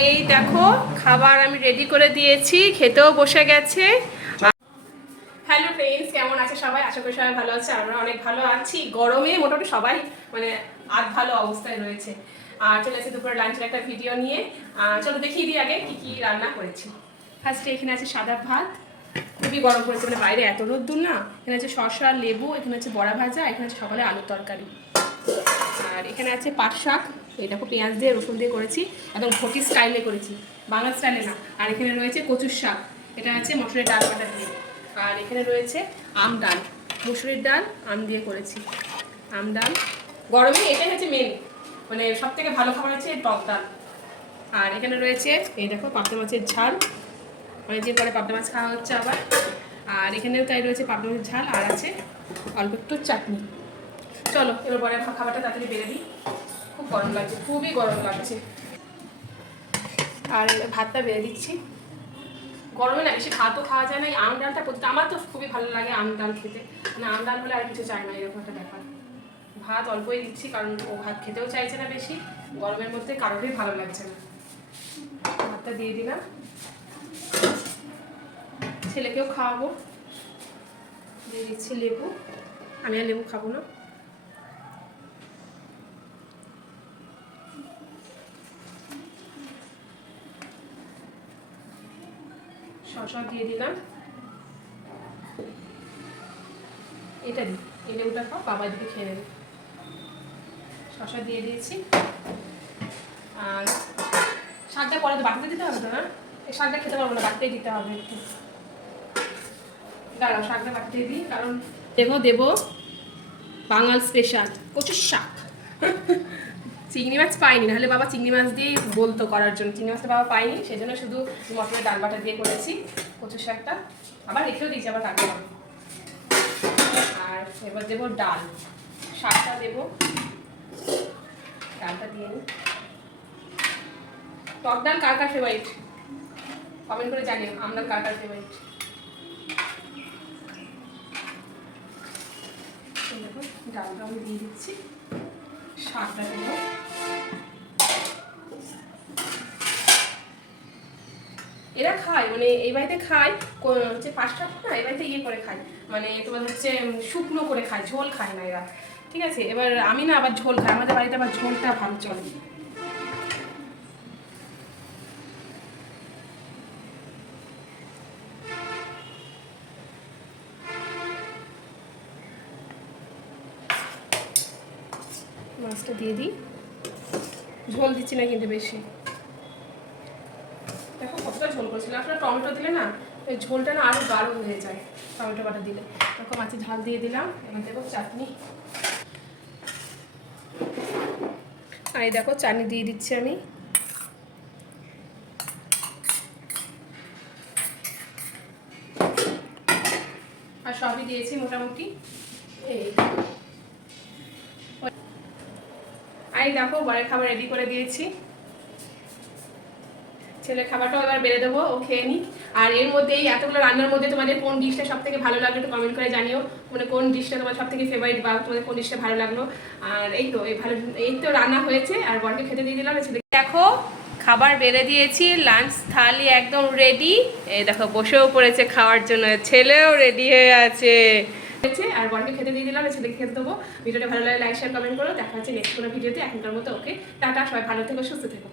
এই দেখো খাবার আমি রেডি করে দিয়েছি, খেতেও বসে গেছে। হ্যালো ফ্রেন্ডস, কেমন আছে সবাই? আশা করি সবাই ভালো আছে। আমরা অনেক ভালো আছি। গরমে মোটামুটি সবাই মানে ভালো অবস্থায় রয়েছে। আর চলে এসেছি দুপুরে লাঞ্চের একটা ভিডিও নিয়ে। চলো দেখিয়ে দিই আগে কি কি রান্না করেছি। ফার্স্টে এখানে আছে সাদা ভাত, খুবই গরম পড়েছে, মানে বাইরে এত রোদ্দুর না। এখানে আছে শসা, লেবু, এখানে আছে বড়া ভাজা, এখানে আছে সকালে আলুর তরকারি। আর এখানে আছে পাট শাক, এই দেখো পেঁয়াজ দিয়ে রসুন দিয়ে করেছি, একদম ঘটি স্টাইলে করেছি, বাংলা স্টাইলে না। আর এখানে রয়েছে কচুর শাক, এটা আছে মসুরের ডাল বাটা দিয়ে। আর এখানে রয়েছে আম ডাল, মুসুরির ডাল আম দিয়ে করেছি, আম ডাল। গরমে এটাই হচ্ছে মেন, মানে সব থেকে ভালো খাবার হচ্ছে টক ডাল। আর এখানে রয়েছে এই দেখো পাবদা মাছের ঝাল, অনেকদিন পরে পাবদা মাছ খাওয়া হচ্ছে আবার। আর এখানেও তাই রয়েছে পাবদা মাছের ঝাল, আর আছে অল্প একটু চাটনি। চলো এবার পরে খাবারটা তাড়াতাড়ি বেড়ে দিই, খুব গরম লাগছে, খুবই গরম লাগছে। আর ভাতটা বেড়ে দিচ্ছি। গরমে না বেশি ভাতও খাওয়া যায় না, এই আম ডালটা প্রতিটা আমার তো খুবই ভালো লাগে আম ডাল খেতে, মানে আম ডাল হলে আর কিছু চাই না, এরকম একটা ব্যাপার। ভাত অল্পই দিচ্ছি কারণ ও ভাত খেতেও চাইছে না বেশি, গরমের মধ্যে কারোরই ভালো লাগছে না। ভাতটা দিয়ে দিলাম, ছেলেকেও খাওয়াবো। দিয়ে দিচ্ছি লেবু, আমি আর লেবু খাবো না। শসা দিয়ে দিলাম, এটা দিই, এই লেবুটা খাও, বাবা দিকে খেয়ে নেবে। শসা দিয়ে দিয়েছি। আর শাকটা পরে তো বাটিতে দিতে হবে তো না, এই শাকটা খেতে পারবো না, বাটিতেই দিতে হবে একটু। দাঁড়াও শাকটা বাটিতে দিই, কারণ দেবো বাঙাল স্পেশাল কচুর শাক। চিংড়ি মাছ পাইনি, নাহলে বাবা চিংড়ি মাছ দিয়েই বলতো করার জন্য, চিংড়ি মাছটা বাবা পাইনি, সেই জন্য শুধু মটরের ডাল বাটা দিয়ে করেছি কচুর শাকটা। আবার রেখেও দিয়েছি, আবার কাটতে হবে। আর এবার দেবো ডাল, শাকটা দেবো, ডালটা দিয়ে নিই। টক ডাল কার কার ফেভারিট কমেন্ট করে জানিও, আমরা কার কার ফেভারিট। ডালটা আমি দিয়ে দিচ্ছি, শাকটা দেবো। এরা খায়, মানে এই বাড়িতে খায় হচ্ছে পাঁচটা না, এই বাড়িতে ইয়ে করে খায়, মানে তোমার হচ্ছে শুকনো করে খায়, ঝোল খায় না এরা, ঠিক আছে। এবার আমি না আবার ঝোল খাই, আমাদের বাড়িতে আবার ঝোলটা ভালো চলে। মাছটা দিয়ে দিই, ঝোল দিচ্ছি না কিন্তু বেশি। দেখো কতটা ঝোল করেছিল, আপনারা টমেটো দিলে না ওই ঝোলটা না আরও গাঢ় হয়ে যায়, টমেটো বাটা দিলে। দেখো মাছের ঝাল দিয়ে দিলাম, এবার দেবো চাটনি। আর এই দেখো চাটনি দিয়ে দিচ্ছি আমি। আর সবই দিয়েছি মোটামুটি। এই দেখো বরের খাবার রেডি করে দিয়েছি, ছেলের খাবারটাও এবার বেড়ে দেবো, ও খেয়ে নিই। আর এর মধ্যে এই এতগুলো রান্নার মধ্যে তোমাদের কোন ডিশটা সব থেকে ভালো লাগলো একটু কমেন্ট করে জানিও, মানে কোন ডিশটা তোমার সব থেকে ফেভারিট বা তোমাদের কোন ডিশটা ভালো লাগলো। আর এই তো রান্না হয়েছে, আর বরকে খেতে দিয়ে দিলাম। দেখো খাবার বেড়ে দিয়েছি, লাঞ্চ থালি একদম রেডি। এই দেখো বসেও পড়েছে খাওয়ার জন্য, ছেলেও রেডি হয়ে আছে। আর বরকে খেতে দিয়ে দিলাম, ছেলেকে খেতে দেবো। ভিডিওটা ভালো লাগে লাইক শেয়ার কমেন্ট করো, দেখা হচ্ছে নেক্সট কোনো ভিডিওতে। এখনকার মতো ওকে টাটা, সবাই ভালো থেকো, সুস্থ থেকো।